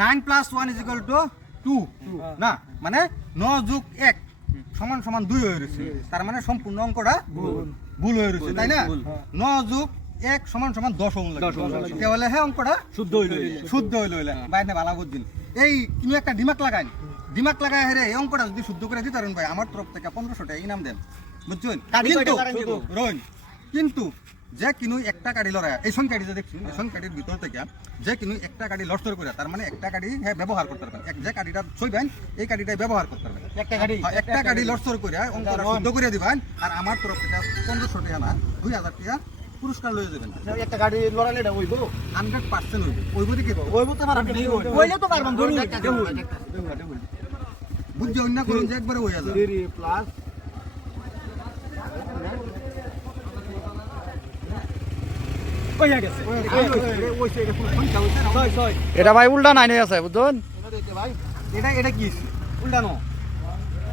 Nine plus one is equal to two. না মানে ন যোগ এক সমান সমান দুই হয়ে রয়েছে। তার মানে সম্পূর্ণ অঙ্কটা ভুল। হয়ে রয়েছে তাই না? ন যোগ এক সমান সমান দশ অঙ্ক লাগে তাহলে হ্যাঁ অঙ্কটা? শুদ্ধ হইল শুদ্ধ হইল হইলে। বাইরে ভালো বুঝছেন এই তুমি একটা দিমাগ লাগাই। দিমাগ লাগাই হেরে এই অঙ্কটা যদি শুদ্ধ করে দিতে পারেন ভাই আমার তরফ থেকে পনেরোশো টাকা ইনাম দেন। বুঝছেন? কিন্তু যে কিনু একটা কাড়ি লড়াই এই সংখ্যাটি যে দেখছি এই সংখ্যাটির ভিতর থেকে যে কিনু একটা কাড়ি লড়তর করে তার মানে একটা কাড়ি হ্যাঁ ব্যবহার করতে পারবেন। এক যে কাড়িটা ছইবেন এই কাড়িটাই ব্যবহার করতে পারবেন। একটা গাড়ি? হ্যাঁ, একটা কাড়ি লড়তর করে অঙ্কটা শুদ্ধ করে দিবেন আর আমার তরফ থেকে পনেরোশো টাকা না দুই হাজার টাকা পুরস্কার লয়ে যাবেন। একটা গাড়ি লড়ালে এটা হইব হান্ড্রেড পার্সেন্ট হইব ওই বলি কি হইব তো পারবেন হইলে তো পারবেন ধরুন বুঝছে অন্য করুন যে একবারে হয়ে যাবে প্লাস এটা ভাই উল্টা নাই আছে বুঝছেন? এটা এটা কি উল্টানো।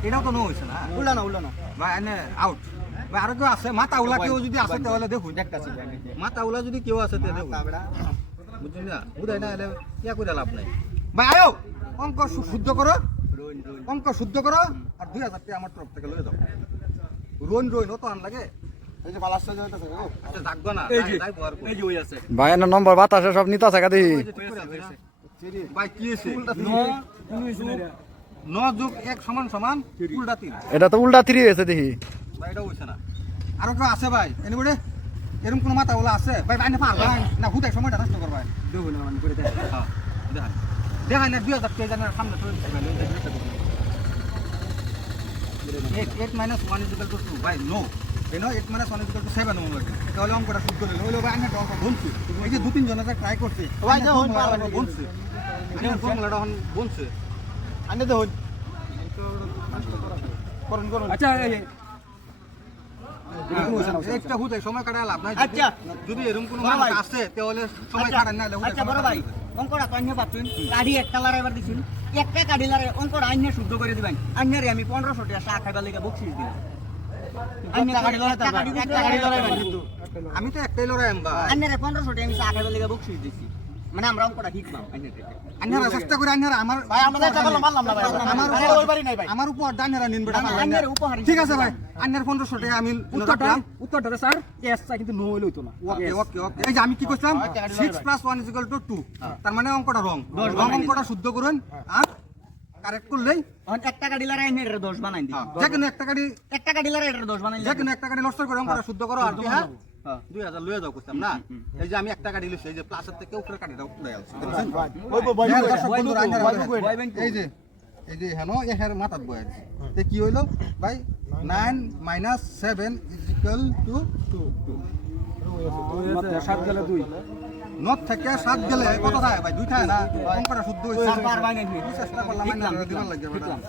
এটাও তো নো হয়েছে না? উল্টানো উল্টানো। ভাই এনে আউট ভাই আরও কেউ আছে? মাথা উলা কেউ যদি আছে তাহলে দেখুন দেখতাছি মাথা উলা যদি কেউ আছে তাহলে দেখুন। বুঝছেন না? বুঝাই না এলে ইয়া করে লাভ নাই। ভাই আয়ো! অঙ্ক শুদ্ধ করো। অঙ্ক শুদ্ধ করো। আর দুই হাজার টাকা আমার তরফ থেকে লয়ে যাও। রোন রোন তো আন লাগে। আচ্ছা না। করো। ভাই নম্বর বাতাসে সব নিতে আছে কাদি ভাই কি আছে ন তুমি ন যোগ এক সমান সমান উল্টা তিন। এটা তো উল্টা থ্রি হয়েছে দেখি। ভাই এটা হইছে না। আরও কেউ আছে ভাই? এনিবডি এরকম কোনো মাথা ওলা আছে? ভাই ভাই না পারবা না হুদাই সময়টা নষ্ট করবা দেখুন আমি করে দেখ হ্যাঁ দেখাই। দেখাই না দুই হাজার টাকা জানার সামনে তো eight eight minus one is equal to two ভাই নো নয় eight minus one is two seven মনে তাহলে অঙ্কটা শুদ্ধ ভাই আন্না অঙ্ক বলছি এই যে দু তিন জনে ট্রাই করছে না। বলছে আনে করুন করুন। আচ্ছা এই একটা হুদাই সময় কাটায় লাভ নাই। আচ্ছা। যদি এরকম কোনো মানুষ। আছে তাহলে সময় কাটায় না হুদাই আচ্ছা বড় ভাই অঙ্কটা আইনে পাচ্ছেন কাড়ি একটা লড়াইবার দিছেন। একটা কাড়ি লড়াই অঙ্কটা আইনে শুদ্ধ করে দিবেন। আইনারে আমি পনেরোশো টাকা চা খাইবার লেগে বকশিস দিলাম। আমি তো একটাই লড়াই আনবা আইনারে পনেরোশো টাকা আমি খাইবার লেগে বকশিস দিছি। মানে আমরা অঙ্কটা শিখবাম আন্নারা চেষ্টা করে আন্নারা আমার ভাই আমরা মারলাম না ভাই আমার আমার। ওই বাড়ি নাই ভাই। আমার উপর ডান্নারা নিন বেটা না, না, উপহার ঠিক আছে ভাই আন্নার পনেরোশো টাকা আমি উত্তরটা উত্তরটা স্যার এসটা কিন্তু নো হইল তো না। ওকে ওকে ওকে এই যে আমি কি ওয়ান ইজিক্যাল টু টু তার মানে অঙ্কটা রং রং অঙ্কটা শুদ্ধ করুন। আর কারেক্ট করলেই? এখন একটা গাড়ি বানাই দিই। যে কোনো একটা গাড়ি একটা গাড়ি লড়াই এটার দশ বানাই যে কোনো একটা গাড়ি নষ্ট করে শুদ্ধ করো আর কি হ্যাঁ? হ্যাঁ। দুই হাজার লয়ে যাও করতাম না এই যে আমি একটা গাড়ি লিখছি এই যে প্লাসের থেকে উপরে হ্যাঁ, এই যে এই যে হেন এহের মাথাত বই আছে। তে কি হইল? ভাই nine minus seven is equal to two সাত গেলে দুই। নট থেকে সাত গেলে কত থাকে ভাই দুই থাকে না অঙ্কটা শুদ্ধ হয়েছে চেষ্টা করলাম দিবার লিখলাম, লাগে বেটা লিখলাম।